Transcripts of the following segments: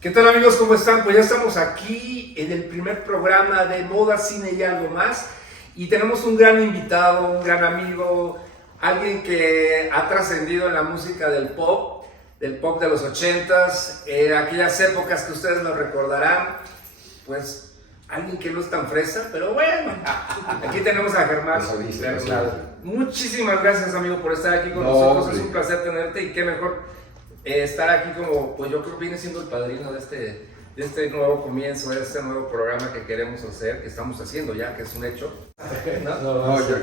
¿Qué tal, amigos? ¿Cómo están? Pues ya estamos aquí en el primer programa de Moda, Cine y Algo Más. Y tenemos un gran invitado, un gran amigo, alguien que ha trascendido en la música del pop de los 80s, aquellas épocas que ustedes nos recordarán. Pues alguien que no es tan fresa, pero bueno. Aquí tenemos a Germán. Muchísimas gracias, amigo, por estar aquí con nosotros. Hombre. Es un placer tenerte y qué mejor estar aquí como, pues yo creo que viene siendo el padrino de este nuevo comienzo, de este nuevo programa que queremos hacer, que estamos haciendo ya, que es un hecho.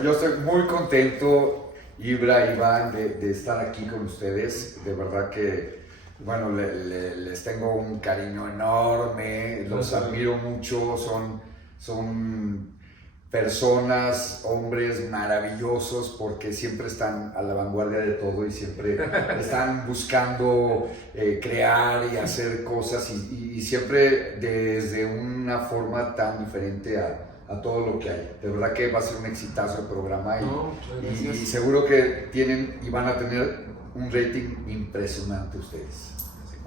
Yo estoy muy contento, Ibra, Iván, de estar aquí con ustedes. De verdad que, bueno, les tengo un cariño enorme, los admiro mucho, son personas, hombres maravillosos, porque siempre están a la vanguardia de todo y siempre están buscando crear y hacer cosas y siempre desde una forma tan diferente a todo lo que hay. De verdad que va a ser un exitazo el programa y seguro que tienen y van a tener un rating impresionante ustedes.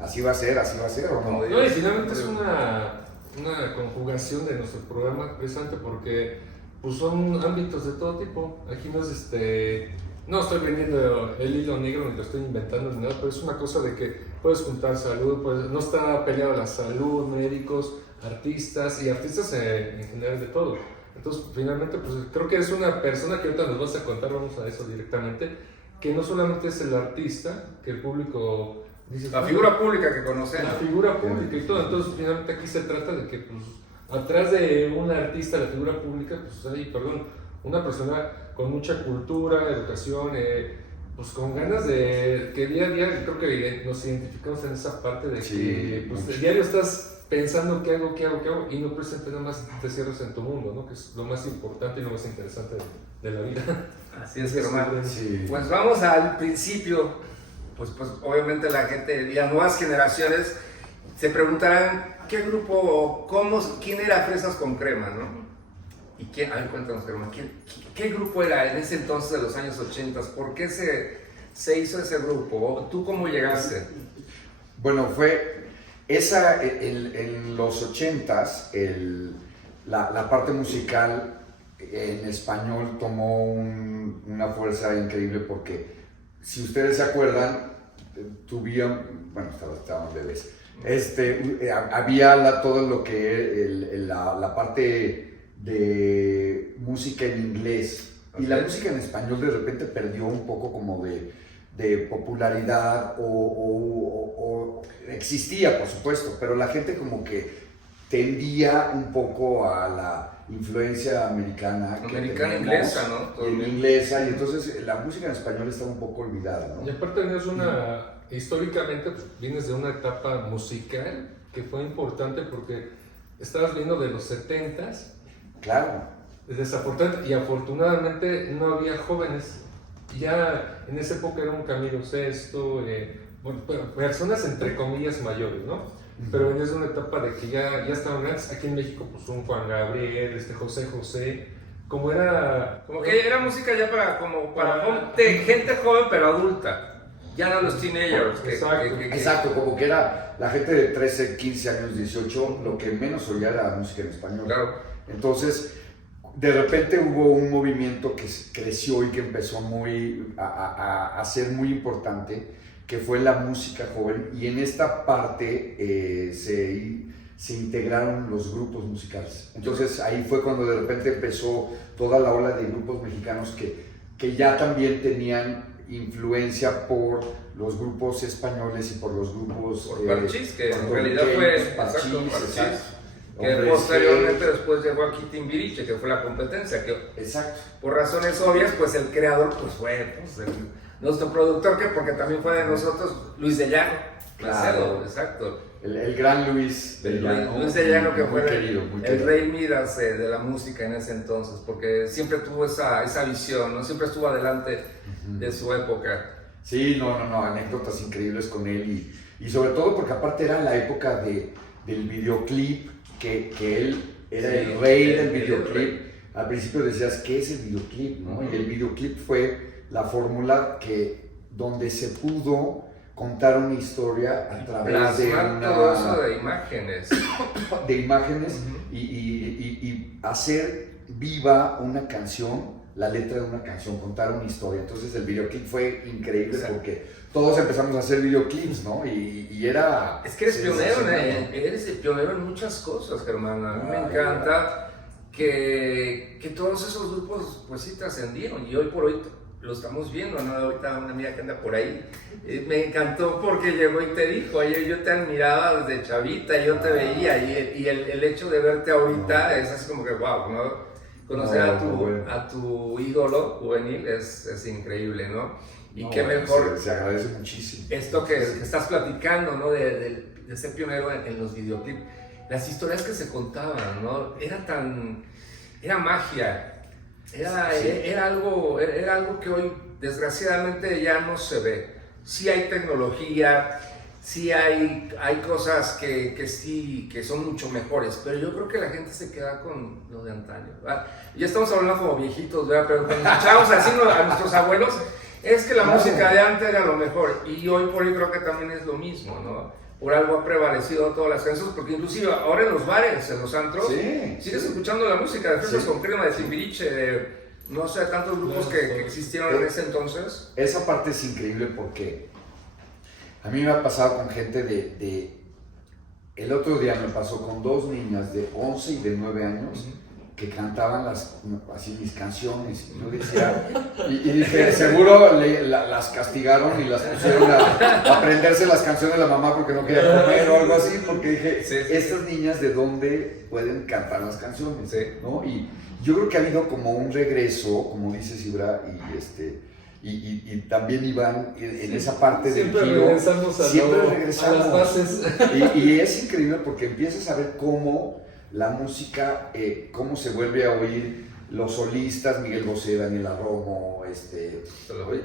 Así va a ser, ¿o no? No, y finalmente es una conjugación de nuestro programa, precisamente porque pues son ámbitos de todo tipo. Aquí no estoy vendiendo el hilo negro ni lo estoy inventando ni nada, pero es una cosa de que puedes juntar salud, no está peleado la salud, médicos, artistas y artistas en general de todo. Entonces finalmente pues creo que es una persona que ahorita nos vas a contar, vamos a eso directamente, que no solamente es el artista, que el público dice, la figura pública que conocemos. La figura pública y todo. Entonces finalmente aquí se trata de que pues atrás de un artista, la figura pública, pues hay, una persona con mucha cultura, educación, pues con ganas de que día a día creo que nos identificamos en esa parte de que pues el diario estás pensando qué hago y no presente nada más te cierras en tu mundo, ¿no? Que es lo más importante y lo más interesante de la vida. Así es, Germán. Sí. Pues vamos al principio. Pues obviamente la gente y las nuevas generaciones se preguntarán qué grupo o quién era Fresas con Crema, ¿no? Y quién, a ver, cuéntanos, Germán, ¿qué grupo era en ese entonces de los años 80? ¿Por qué se hizo ese grupo? ¿Tú cómo llegaste? Bueno, fue esa, en los 80s, la parte musical en español tomó una fuerza increíble porque, si ustedes se acuerdan, estaban bebés. Había todo lo que la parte de música en inglés y la música en español de repente perdió un poco como de popularidad o existía, por supuesto, pero la gente como que tendía un poco a la influencia americana inglesa, ¿no? Inglesa, y entonces la música en español estaba un poco olvidada, ¿no? Y aparte históricamente pues, vienes de una etapa musical que fue importante porque estabas viendo de los 70s. Claro. Desafortunadamente y afortunadamente no había jóvenes. Ya en esa época era un Camilo Sesto, personas entre comillas mayores, ¿no? Pero venías de una etapa de que ya estaban grandes. Aquí en México, pues un Juan Gabriel, José, como que era música ya para gente joven pero adulta. Ya no los teenagers. Exacto, como que era la gente de 13, 15 años, 18, lo que menos oía era la música en español. Claro. Entonces, de repente hubo un movimiento que creció y que empezó a ser muy importante, que fue la música joven, y en esta parte se integraron los grupos musicales. Entonces ahí fue cuando de repente empezó toda la ola de grupos mexicanos que ya también tenían influencia por los grupos españoles y por los grupos... Por Parchís, que en realidad fue Parchís. Que posteriormente después llegó aquí Timbiriche, que fue la competencia. Exacto. Por razones obvias, pues el creador fue nuestro productor, porque también fue de nosotros, Luis de Llano. Claro. Exacto. El gran Luis de Llano. Luis de Llano, que fue el rey Midas de la música en ese entonces, porque siempre tuvo esa visión, ¿no? Siempre estuvo adelante de su época. Sí, anécdotas increíbles con él y sobre todo porque aparte era la época del videoclip, que él era el rey del videoclip. Al principio decías, ¿qué es el videoclip? ¿No? Y el videoclip fue la fórmula donde se pudo contar una historia a través de todo eso de imágenes. De imágenes y hacer viva una canción, la letra de una canción, contar una historia. Entonces el videoclip fue increíble porque todos empezamos a hacer videoclips, ¿no? Y era... Es que eres pionero en muchas cosas, Germán. A mí me encanta que todos esos grupos pues sí trascendieron y hoy por hoy lo estamos viendo, ¿no? Ahorita una amiga que anda por ahí, me encantó porque llegó y te dijo, oye, yo te admiraba desde chavita, yo te veía y el hecho de verte ahorita es así como que wow, ¿no? Conocer a tu ídolo juvenil es increíble, ¿no? Y qué mejor. Se agradece muchísimo. Esto que estás platicando, ¿no? De ser pionero en los videoclips. Las historias que se contaban, ¿no? Era magia. Era algo que hoy, desgraciadamente, ya no se ve. Sí hay tecnología, sí hay cosas que sí, que son mucho mejores, pero yo creo que la gente se queda con lo de antaño, ¿verdad? Ya estamos hablando como viejitos, ¿verdad? Pero cuando escuchábamos así a nuestros abuelos, es que la música de antes era lo mejor, y hoy por hoy creo que también es lo mismo, ¿no? Por algo ha prevalecido todas las canciones, porque inclusive ahora en los bares, en los antros, sigues escuchando la música de Fresas con Crema, de Timbiriche, de no sé, tantos grupos que existieron en ese entonces. Esa parte es increíble porque a mí me ha pasado con gente el otro día me pasó con 2 niñas de 11 y de 9 años que cantaban así mis canciones. Yo decía, y dije, seguro las castigaron y las pusieron a aprenderse las canciones de la mamá porque no quería comer o algo así, porque dije, estas niñas de dónde pueden cantar las canciones, ¿no? Y yo creo que ha habido como un regreso, como dices Ibra, y también Iván en esa parte del giro. Siempre regresamos a las bases. Y es increíble porque empiezas a ver cómo la música, cómo se vuelve a oír los solistas, Miguel Bosé, Daniela Romo,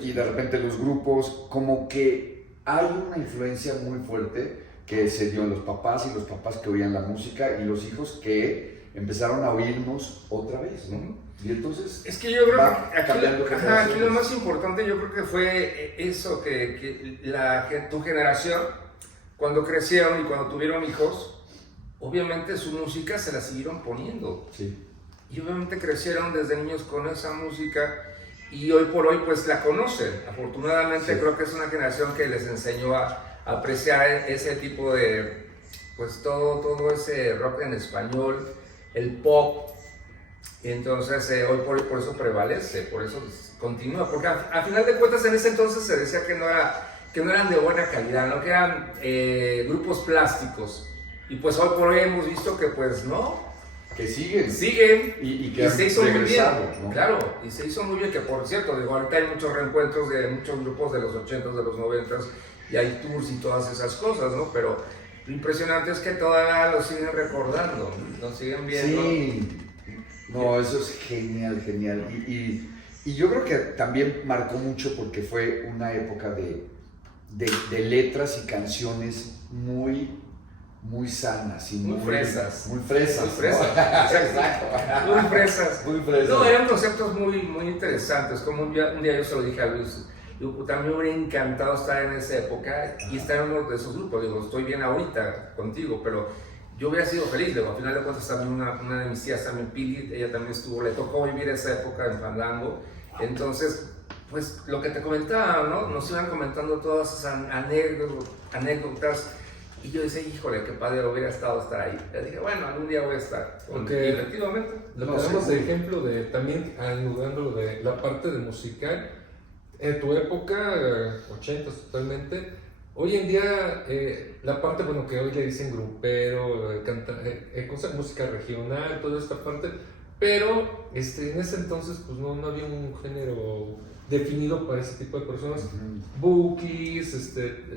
y de repente los grupos, como que hay una influencia muy fuerte que se dio en los papás y los papás que oían la música y los hijos que empezaron a oírnos otra vez, ¿no? Y entonces es que yo creo que aquí lo más importante yo creo que fue eso, que tu generación, cuando crecieron y cuando tuvieron hijos, obviamente su música se la siguieron poniendo. Sí. Y obviamente crecieron desde niños con esa música y hoy por hoy pues la conocen. Afortunadamente creo que es una generación que les enseñó a apreciar ese tipo de, pues todo ese rock en español, el pop. Entonces hoy por eso prevalece, por eso continúa, porque a final de cuentas en ese entonces se decía que no eran de buena calidad, ¿no? Que eran grupos plásticos, y pues hoy por hoy hemos visto que pues no, que siguen y que se hizo muy bien, ¿no? claro, y se hizo muy bien, que por cierto, digo, ahorita hay muchos reencuentros de muchos grupos de los 80s, de los 90s, y hay tours y todas esas cosas, ¿no? Pero lo impresionante es que todavía lo siguen recordando, lo siguen viendo. Sí. No, eso es genial. Y yo creo que también marcó mucho porque fue una época de letras y canciones muy sanas y muy fresas. Muy fresas. Muy fresas. Exacto. Muy fresas. Muy fresas. No, eran conceptos muy interesantes. Como un día yo se lo dije a Luis, yo también me hubiera encantado estar en esa época y estar en uno de esos grupos. Digo, estoy bien ahorita contigo, pero yo hubiera sido feliz. Digo, al final de cuentas también una de mis tías, también Pili, ella también le tocó vivir esa época en Fandango. Entonces, pues lo que te comentaba, ¿no? Nos iban comentando todas esas anécdotas. Y yo decía, híjole, qué padre hubiera estado estar ahí. Le dije, bueno, algún día voy a estar. Porque efectivamente. Lo tenemos de ejemplo de también anudando de la parte de musical. En tu época, 80s totalmente. Hoy en día, la parte, bueno, que hoy le dicen grupero, música regional, toda esta parte. Pero en ese entonces, pues no había un género definido para ese tipo de personas. Bookies,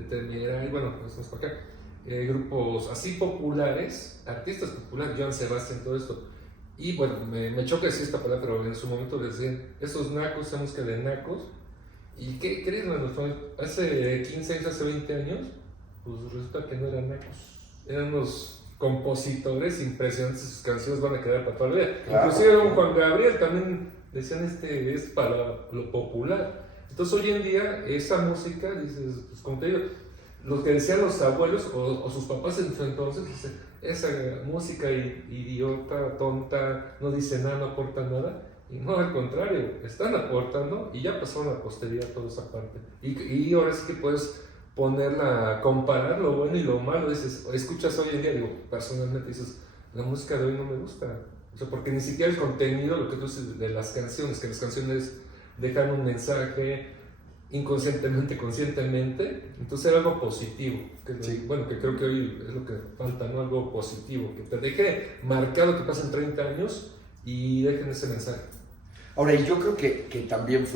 Temiera, y bueno, pues más para acá. Grupos así populares, artistas populares, Joan Sebastián, todo esto. Y bueno, me choca decir esta palabra, pero en su momento decían, esos nacos, esa música de nacos. ¿Y qué crees, mano? Hace 15 años, hace 20 años, pues resulta que no eran nacos. Eran unos compositores impresionantes, sus canciones van a quedar para toda la vida. Claro. Inclusive un Juan Gabriel también decían, es para lo popular. Entonces hoy en día, esa música, dices, pues como te digo, lo que decían los abuelos o sus papás en su entonces, dice, esa música idiota, tonta, no dice nada, no aporta nada. Y no, al contrario, están aportando y ya pasaron a la posteridad toda esa parte. Y ahora sí que puedes ponerla, comparar lo bueno y lo malo. Dices, escuchas hoy en día, digo, personalmente dices, la música de hoy no me gusta. O sea, porque ni siquiera el contenido, lo que tú dices de las canciones, que las canciones dejan un mensaje inconscientemente, conscientemente, entonces era algo positivo. Sí. Bueno, que creo que hoy es lo que falta, ¿no? Algo positivo, que te deje marcado que pasen 30 años y dejen ese mensaje. Ahora, y yo creo que también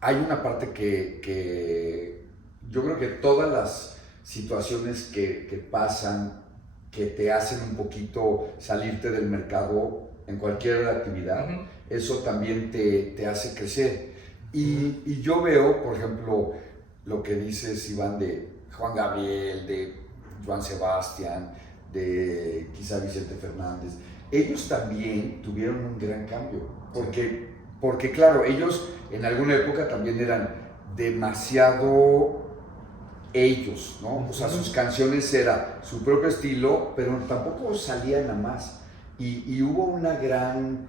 hay una parte que yo creo que todas las situaciones que pasan, que te hacen un poquito salirte del mercado en cualquier actividad, eso también te hace crecer. Y yo veo, por ejemplo, lo que dices, Iván, de Juan Gabriel, de Joan Sebastián, de quizá Vicente Fernández. Ellos también tuvieron un gran cambio, porque claro, ellos en alguna época también eran demasiado ellos, ¿no? O sea, sus canciones era su propio estilo, pero tampoco salían a más. Y hubo una gran,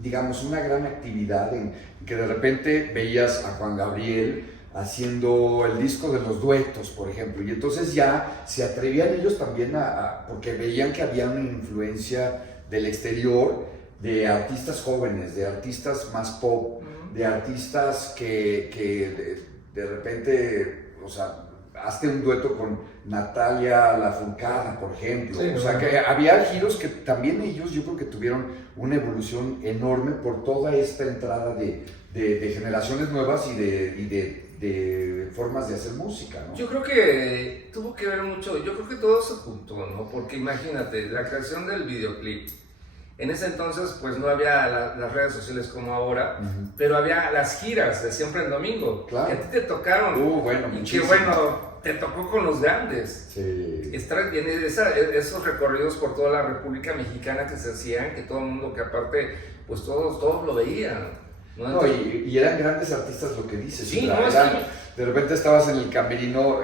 digamos, una gran actividad en que de repente veías a Juan Gabriel haciendo el disco de los duetos, por ejemplo, y entonces ya se atrevían ellos también porque veían que había una influencia del exterior, de artistas jóvenes, de artistas más pop, de artistas que de repente, o sea, hazte un dueto con Natalia Lafourcade, por ejemplo. Sí, o sea, que había giros que también ellos, yo creo que tuvieron una evolución enorme por toda esta entrada de generaciones nuevas y de formas de hacer música, ¿no? Yo creo que tuvo que ver mucho, yo creo que todo se juntó, ¿no? Porque imagínate, la creación del videoclip. En ese entonces, pues no había las redes sociales como ahora, pero había las giras de Siempre en Domingo, claro, que a ti te tocaron. Bueno, y muchísimo. que bueno, te tocó con los grandes. Sí. Estar en esos recorridos por toda la República Mexicana que se hacían, que todo el mundo, que aparte, pues todos lo veían, ¿no? No, y eran grandes artistas lo que dices. Sí, ¿verdad? no, es que... De repente estabas en el camerino,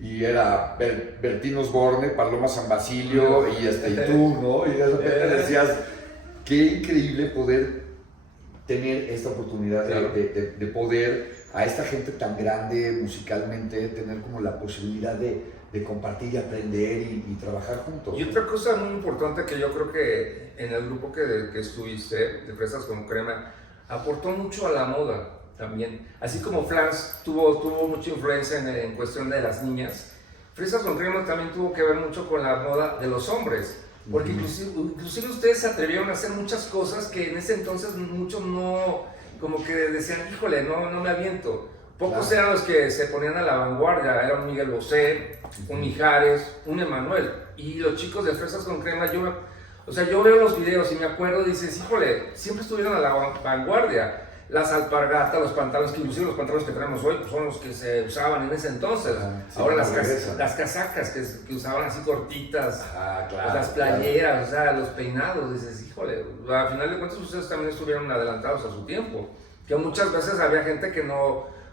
y era Bertín Osborne, Paloma San Basilio y tú, ¿no? Y de repente decías, qué increíble poder tener esta oportunidad de poder a esta gente tan grande musicalmente, tener como la posibilidad de compartir y aprender y trabajar juntos. Y otra cosa muy importante que yo creo que en el grupo que estuviste, de Fresas con Crema, aportó mucho a la moda también. Así como Flans tuvo mucha influencia en cuestión de las niñas, Fresas con Crema también tuvo que ver mucho con la moda de los hombres. Porque inclusive ustedes se atrevieron a hacer muchas cosas que en ese entonces muchos no, como que decían, híjole, no me aviento. Pocos eran los que se ponían a la vanguardia, era un Miguel Bosé, un Mijares, un Emanuel. Y los chicos de Fresas con Crema, yo veo los videos y me acuerdo y dices, híjole, siempre estuvieron a la vanguardia. Las alpargatas, los pantalones, que inclusive los pantalones que tenemos hoy, pues son los que se usaban en ese entonces. Sí, ahora las casacas que usaban así cortitas, claro, las playeras, o sea, los peinados, dices, híjole, a final de cuentas ustedes también estuvieron adelantados a su tiempo. Que muchas veces había gente que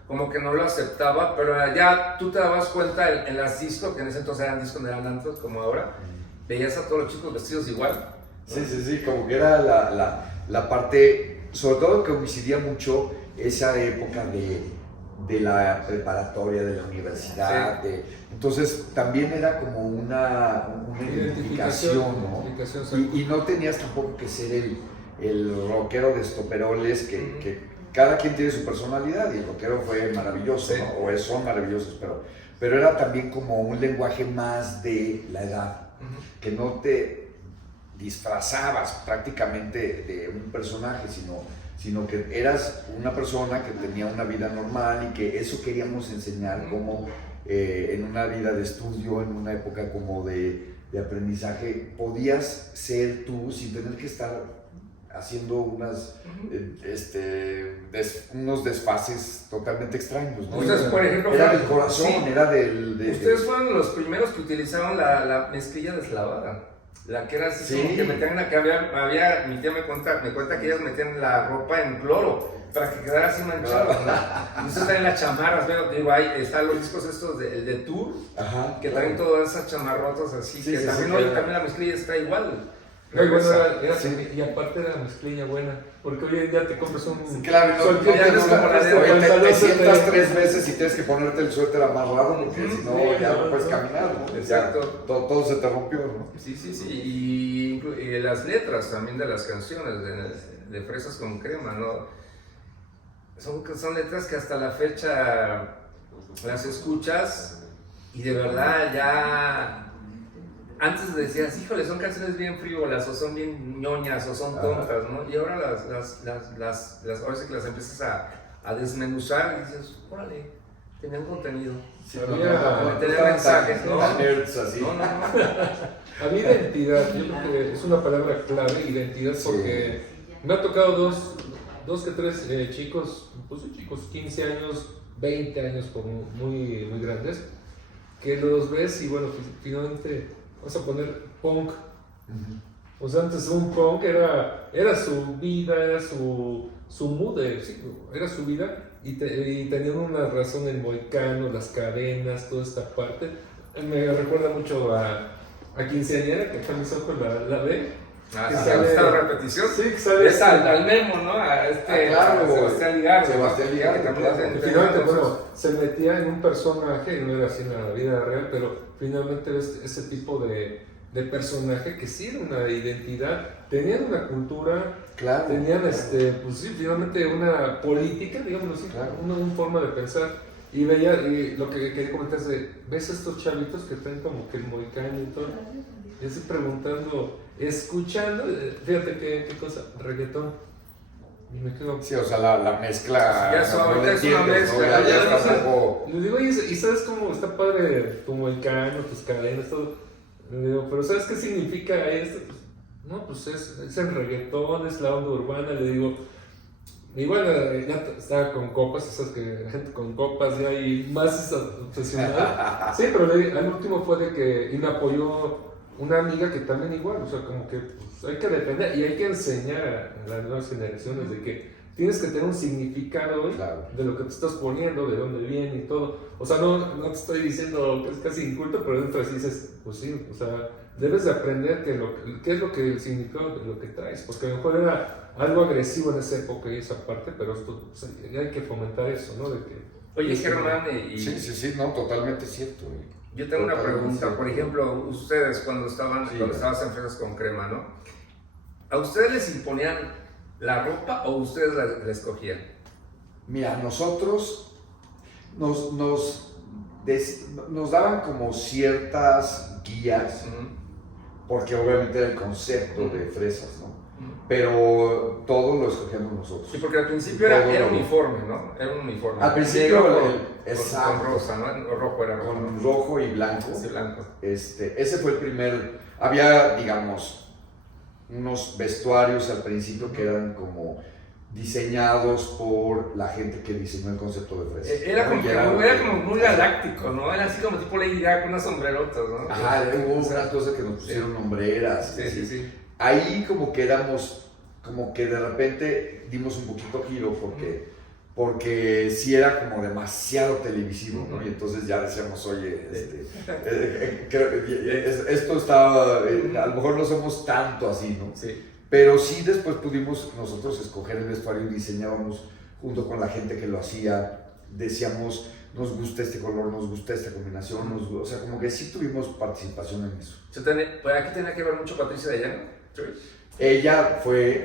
como que no lo aceptaba, pero ya tú te dabas cuenta en las discos, que en ese entonces eran discos, no eran antros como ahora, veías a todos los chicos vestidos igual, ¿no? Sí, como que era la parte... Sobre todo que coincidía mucho esa época de la preparatoria, de la universidad. Sí. Entonces también era como una identificación, ¿no? Y no tenías tampoco que ser el rockero de estoperoles, que cada quien tiene su personalidad y el rockero fue maravilloso, sí, ¿no? Son maravillosos, pero era también como un lenguaje más de la edad, que no te disfrazabas prácticamente de un personaje, sino que eras una persona que tenía una vida normal y que eso queríamos enseñar como en una vida de estudio, en una época como de aprendizaje, podías ser tú sin tener que estar haciendo unos desfases totalmente extraños, ¿no? Ustedes, por ejemplo, era del corazón, era ustedes fueron los primeros que utilizaron la mezclilla deslavada. La que era así, como que metían mi tía me cuenta que ellas metían la ropa en cloro para que quedara así manchado, ¿no? Y eso también las chamarras, veo, digo, ahí están los discos estos de Tour, Ajá, que traen todas esas chamarrotas así, Sí, que sí, también, sí, hoy claro. también la mezclilla está igual. No, y, bueno, Sí. y aparte era mezclilla buena, porque hoy en día te compras un... Claro, no, cualquier ya no es como la de pantalón oye, te se sientas 3 veces y tienes que ponerte el suéter amarrado porque si no Sí, ya no no, puedes no. caminar, ¿no? Exacto. Ya, todo se te rompió, ¿no? Sí, y las letras también de las canciones de Fresas con Crema, ¿no? Son letras que hasta la fecha las escuchas y de verdad ya... Antes decías, híjole, son canciones bien frívolas, o son bien ñoñas, o son tontas, ¿no? Y ahora ahora sí que las empiezas a desmenuzar y dices, órale, tenían contenido. Sí, tener mensajes, ¿no? Tan nerds así. No. Había identidad, yo creo que es una palabra clave, identidad, porque me ha tocado dos que tres chicos, pues chicos, 15 años, 20 años, como muy, muy grandes, que los ves y bueno, finalmente... Vamos a poner punk. O sea, antes un punk era su vida, era su mood, sí, era su vida. Y tenían una razón el moicano, las cadenas, toda esta parte. Me recuerda mucho a Quinceañera, que está en mis ojos la ve. Ah, que sí, sale- esta repetición. Sí, que sale... Es al Memo, ¿no? A claro, a Sebastián Ligardo. Sebastián Ligardo, que también claro. hacen Y finalmente, temas. bueno, se metía en un personaje, no era así en la vida real, pero finalmente ese tipo de personaje que sí era una identidad, tenían una cultura, Claro. tenían, pues sí, finalmente una política, digámoslo así, Claro. una forma de pensar. Y veía, y lo que quería comentar es de, ¿ves estos chavitos que traen como que el moicano y todo? Y así preguntando, escuchando, fíjate qué cosa, reggaetón. Y me quedo... Sí, o sea, la mezcla. Ya son- no le es una entiendes, ¿no? mezcla, Ya ya está no un sé. poco. Le digo, oye, ¿y sabes cómo está padre tu moicano, tus cadenas, todo? Le digo, pero ¿sabes qué significa esto? Pues, no, pues es el reggaetón, es la onda urbana. Le digo, y bueno, ya estaba con copas, sabes que la gente con copas ya hay más obsesionada. Sí, pero al último fue de que, y me apoyó una amiga que también igual, o sea, como que pues, hay que defender y hay que enseñar a las nuevas generaciones de que tienes que tener un significado, ¿eh? Claro. De lo que te estás poniendo, de dónde viene y todo. O sea, no te estoy diciendo que es casi inculto, pero dentro así dices, pues sí, o sea, debes de aprender qué es lo que el significado de lo que traes, porque a lo mejor era algo agresivo en esa época y esa parte, pero esto, pues, hay que fomentar eso, ¿no? De que, Oye, Germán, y Sí, no, totalmente cierto. yo tengo una Totalmente pregunta. cierto. Por ejemplo, ustedes cuando estabas en Fresas con Crema, ¿no? ¿A ustedes les imponían la ropa o ustedes la escogían? Mira, nosotros nos daban como ciertas guías, porque obviamente era el concepto de Fresas, ¿no? Pero todo lo escogíamos nosotros. Sí, porque al principio era Todo. uniforme, ¿no? Era un uniforme. Al principio, con rosa, ¿no? O rojo era rojo. Con rojo y blanco. Sí, blanco. Ese fue el primer. Había, digamos, unos vestuarios al principio que eran como diseñados por la gente que diseñó el concepto de Fresas. Era como, Y era muy galáctico, ¿no? Era así como tipo Lady Gaga con unas sombrerotas, ¿no? Ajá, hubo unas cosas que nos pusieron hombreras. Sí. Ahí como que como que de repente dimos un poquito giro porque sí era como demasiado televisivo, ¿no? Y entonces ya decíamos, oye, creo que esto está, a lo mejor no somos tanto así, ¿no? Sí. Pero sí después pudimos nosotros escoger el vestuario y diseñábamos junto con la gente que lo hacía, decíamos, nos gusta este color, nos gusta esta combinación, o sea, como que sí tuvimos participación en eso. Pues aquí tenía que ver mucho Patricia de Llano. Ella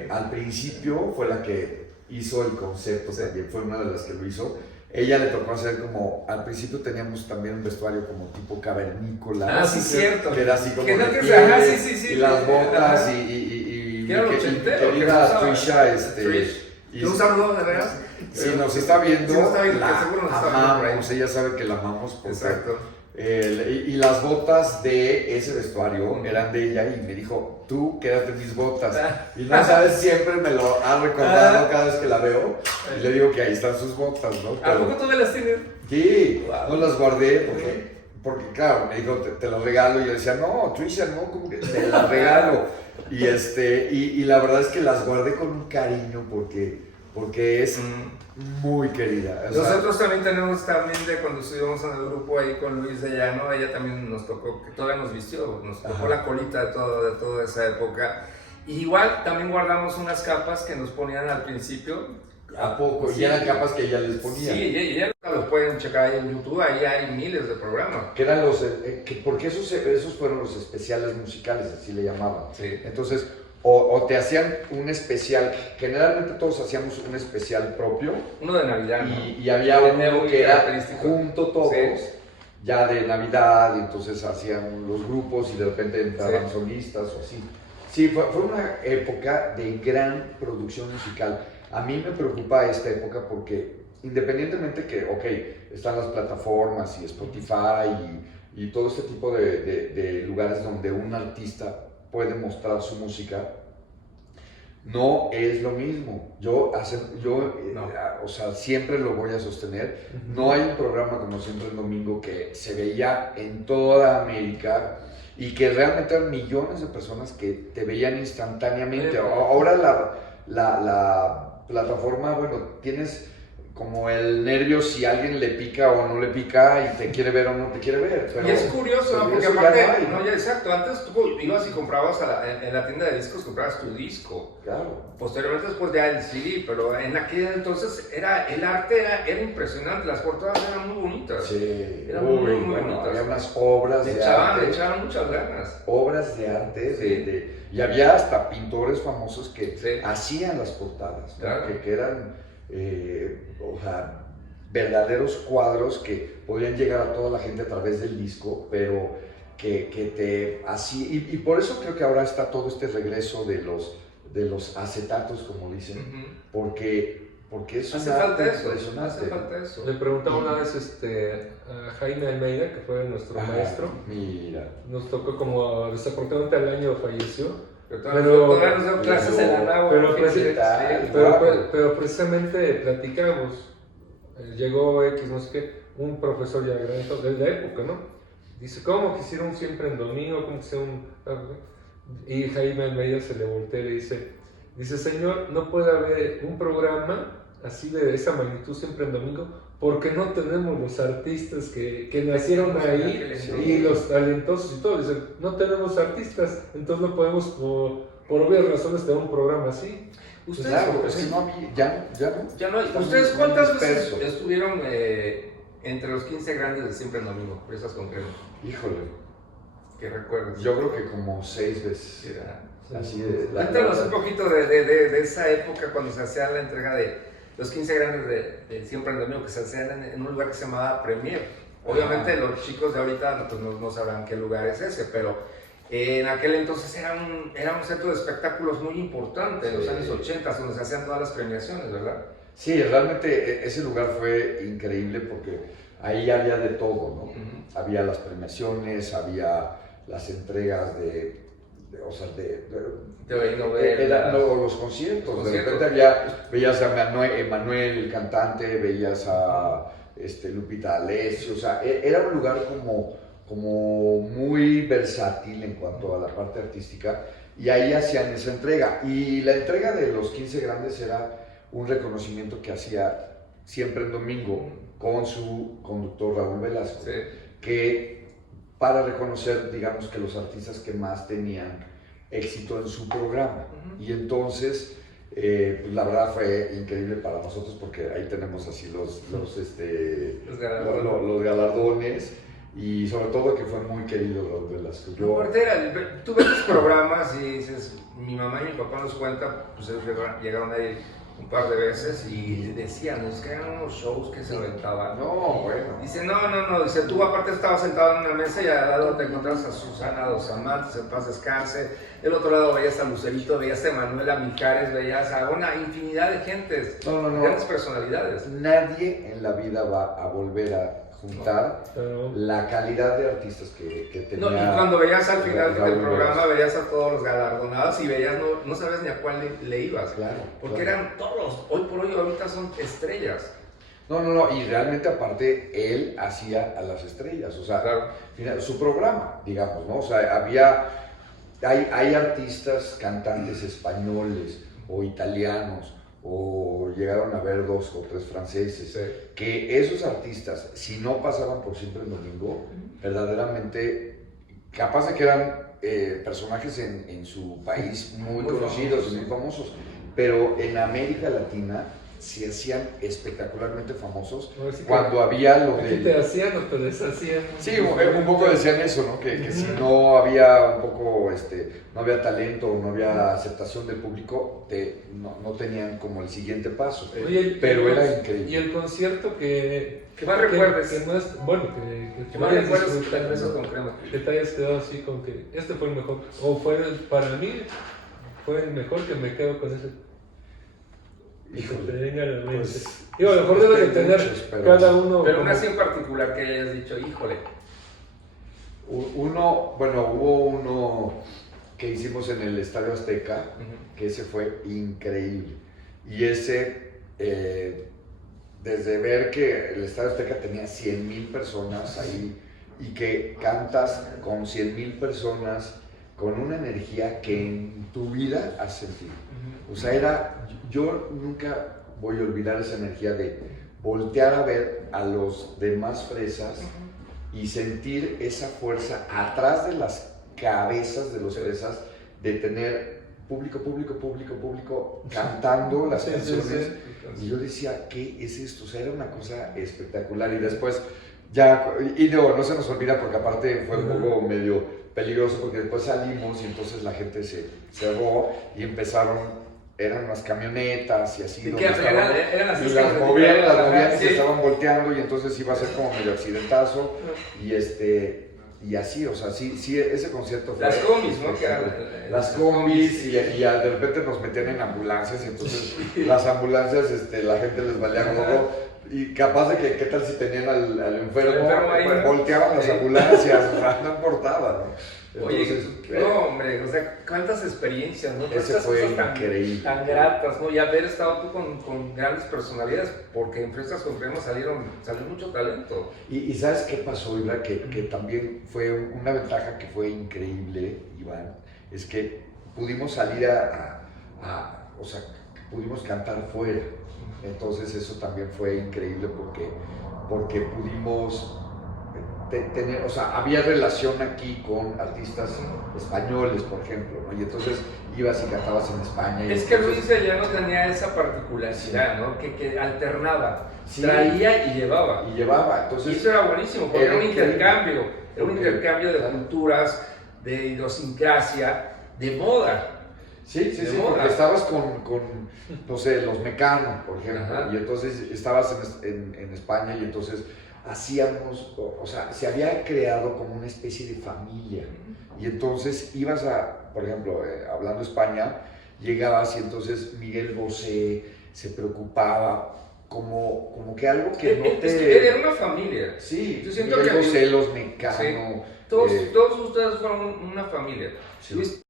al principio fue la que hizo el concepto, también fue una de las que lo hizo. Ella le tocó hacer como, al principio teníamos también un vestuario como tipo cavernícola. Ah, sí, cierto. Que era así como que no de que pieles, ajá, sí. y las botas Ajá. y ¿Qué era lo mi ochentero? querida ¿Qué usaba? Trisha, Trish. y Un saludo, de veras. si nos está viendo, Sí, nos está viendo, la seguro nos está viendo por ahí. amamos, ella sabe que la amamos porque Exacto. y las botas de ese vestuario eran de ella y me dijo, tú quédate mis botas. Y no sabes, siempre me lo ha recordado cada vez que la veo. Y le digo que ahí están sus botas, ¿no? ¿A poco todavía las tienes? Sí, Wow. no las guardé porque claro, me dijo, te las regalo. Y yo decía, no, Trisha, no, como que te las regalo. Y la verdad es que las guardé con un cariño porque porque es muy querida. O sea, nosotros también tenemos de cuando estuvimos en el grupo ahí con Luis de Llano, ella también nos tocó, que todavía nos vistió, nos tocó la colita de toda esa época. Y igual también guardamos unas capas que nos ponían al principio. ¿A poco? Sí, y eran capas que ella les ponía. Sí, y ya los pueden checar ahí en YouTube, ahí hay miles de programas. Que eran los, porque esos fueron los especiales musicales, así le llamaban. Sí. Entonces, o te hacían un especial, generalmente todos hacíamos un especial propio. Uno de Navidad, ¿no? Y había uno que era junto todos, ya de Navidad, y entonces hacían los grupos y de repente entraban solistas o así. Sí, fue una época de gran producción musical. A mí me preocupa esta época porque independientemente que, están las plataformas y Spotify y todo este tipo de lugares donde un artista puede mostrar su música, no es lo mismo. O sea, siempre lo voy a sostener. No hay un programa como Siempre el Domingo que se veía en toda América y que realmente eran millones de personas que te veían instantáneamente. Ahora la plataforma, bueno, tienes como el nervio si alguien le pica o no le pica y te quiere ver o no te quiere ver. Pero, y es curioso, ¿no? Porque aparte, ya exacto, antes tú ibas y comprabas en la tienda de discos, comprabas tu disco. Claro. Posteriormente después ya el CD, pero en aquel entonces el arte era impresionante, las portadas eran muy bonitas. Sí, eran muy bonitas. Había unas obras de arte. Le echaban muchas ganas. Obras de arte, y había hasta pintores famosos que hacían las portadas, ¿no? Claro. que eran verdaderos cuadros que podían llegar a toda la gente a través del disco, pero que te hacía, y por eso creo que ahora está todo este regreso de los acetatos, como dicen, porque es hace una falta impresionante. hace falta eso. Le preguntaba una vez a Jaime Almeida, que fue nuestro maestro. Mira. Nos tocó como desafortunadamente al año falleció. Todavía nos dio clases en la NAU. Pero precisamente platicamos. Llegó X, no sé qué, un profesor ya grande de la época, ¿no? Dice, ¿cómo quisiera un Siempre en Domingo? ¿Cómo quisiera un...? Y Jaime Almeida se le voltea y le dice, señor, no puede haber un programa así de esa magnitud Siempre en Domingo porque no tenemos los artistas que nacieron ahí y los talentosos y todo. Dice, no tenemos artistas, entonces no podemos por obvias razones tener un programa así. Ustedes, claro, es que no, ya no hay. ¿Ustedes cuántas veces estuvieron entre los 15 grandes de Siempre en Domingo? Esas concretas. Híjole. ¿Qué recuerdas? Yo creo que como 6 veces. Así de. Cuéntanos un poquito de esa época cuando se hacía la entrega de los 15 grandes de Siempre en Domingo, que se hacían en un lugar que se llamaba Premier. Obviamente los chicos de ahorita pues, no sabrán qué lugar es ese, pero en aquel entonces era un centro de espectáculos muy importante, en los años 80, donde se hacían todas las premiaciones, ¿verdad? Sí, realmente ese lugar fue increíble porque ahí había de todo, ¿no? Había las premiaciones, había las entregas de los conciertos. De repente veías a Emanuel, el cantante, veías a Lupita D'Alessio, o sea, era un lugar como muy versátil en cuanto a la parte artística, y ahí hacían esa entrega. Y la entrega de los 15 grandes era un reconocimiento que hacía Siempre en Domingo con su conductor Raúl Velasco, que para reconocer, digamos, que los artistas que más tenían éxito en su programa. Y entonces, pues la verdad fue increíble para nosotros porque ahí tenemos así los galardones. Y sobre todo que fue muy querido Raúl Velasco. Tú ves los programas y dices, mi mamá y mi papá nos cuentan, pues ellos llegaron ahí un par de veces y decían, es que eran unos shows que se aventaban. No, bueno. Dice, no, dice, tú aparte estabas sentado en una mesa y al lado te encontrabas a Susana Dos Amantes, en paz descanse, del otro lado veías a Lucerito, veías a Manuela Mijares, veías a una infinidad de gentes, grandes personalidades. Nadie en la vida va a volver a juntar la calidad de artistas que tenía. Y cuando veías al final del programa, veías a todos los galardonados y veías, no sabes ni a cuál le ibas. Claro. Porque eran todos, hoy por hoy, ahorita son estrellas. No, y realmente aparte él hacía a las estrellas, o sea, su programa, digamos, ¿no? O sea, hay artistas, cantantes españoles o italianos o llegaron a ver 2 o 3 franceses, Sí. que esos artistas, si no pasaban por Siempre el Domingo, verdaderamente, capaz de que eran personajes en su país muy conocidos famosos, y muy sí. famosos, pero en América Latina se hacían espectacularmente famosos Ahora sí que cuando había lo aquí te de... hacían o te deshacían. Sí, un poco decían eso, ¿no? Que si no había un poco, no había talento o no había aceptación del público, no tenían como el siguiente paso. Oye, pero era y increíble. el concierto que más recuerdes. que más, bueno, que más hayas recuerdas disfrutado, besos con crema. que te hayas quedado así con que este fue el mejor, o para mí fue el mejor, que me quedo con ese. Que te Híjole, venga a la mente. pues, Digo, a lo mejor debes de tener muchos, pero- cada uno. Pero como- una así en particular que hayas dicho, híjole. Hubo uno que hicimos en el Estadio Azteca, que ese fue increíble. Y ese, desde ver que el Estadio Azteca tenía 100,000 personas ahí y que cantas con 100,000 personas con una energía que en tu vida has sentido. O sea, yo nunca voy a olvidar esa energía de voltear a ver a los demás fresas y sentir esa fuerza atrás de las cabezas de los fresas, de tener público cantando las Sí, sí, canciones. sí. Y yo decía, ¿qué es esto? O sea, era una cosa espectacular. Y después, ya, y no se nos olvida porque aparte fue un poco medio peligroso porque después salimos y entonces la gente se cerró y eran unas camionetas y así. ¿Y donde qué? estaban- Eran las y estas las movían y sí. se estaban volteando y entonces iba a ser como medio accidentazo y así, o sea, sí, ese concierto fue... Las combis, ¿no? Que eran, Las combis y de repente nos metían en ambulancias y entonces las ambulancias, la gente les valía gorro y capaz de que, ¿qué tal si tenían al enfermo? ahí, Pues, ¿no? volteaban las Sí. ambulancias, o sea, no importaba, ¿no? Oye, Entonces, no, hombre, o sea, cuántas experiencias, ¿no? ese Cuántas fue cosas increíble. tan gratas, ¿no? Y haber estado tú con grandes personalidades, porque en Fresas con Crema salió mucho talento. Y ¿sabes qué pasó, Ibra? Que también fue una ventaja que fue increíble, Iván, es que pudimos salir o sea, pudimos cantar fuera. Entonces eso también fue increíble porque pudimos tener, o sea, había relación aquí con artistas españoles, por ejemplo, ¿no? Y entonces ibas y cantabas en España. Y Es que entonces- Luis ya no tenía esa particularidad, ¿no? Que alternaba, Sí. traía y llevaba. Y llevaba, Y entonces... eso era buenísimo, porque era un increíble. intercambio de Claro. culturas, de idiosincrasia, de moda. Sí, de sí, moda. porque estabas con, no sé, los Mecanos, por ejemplo, Ajá. y entonces estabas en España y entonces hacíamos, o sea, se había creado como una especie de familia. Y entonces ibas por ejemplo, hablando de España, llegabas y entonces Miguel Bosé se preocupaba como que algo que no Es que te... era una familia. Sí, Yo siento Miguel que- Bosé, los Mecanos... Todos ustedes fueron una familia. Sí. Luis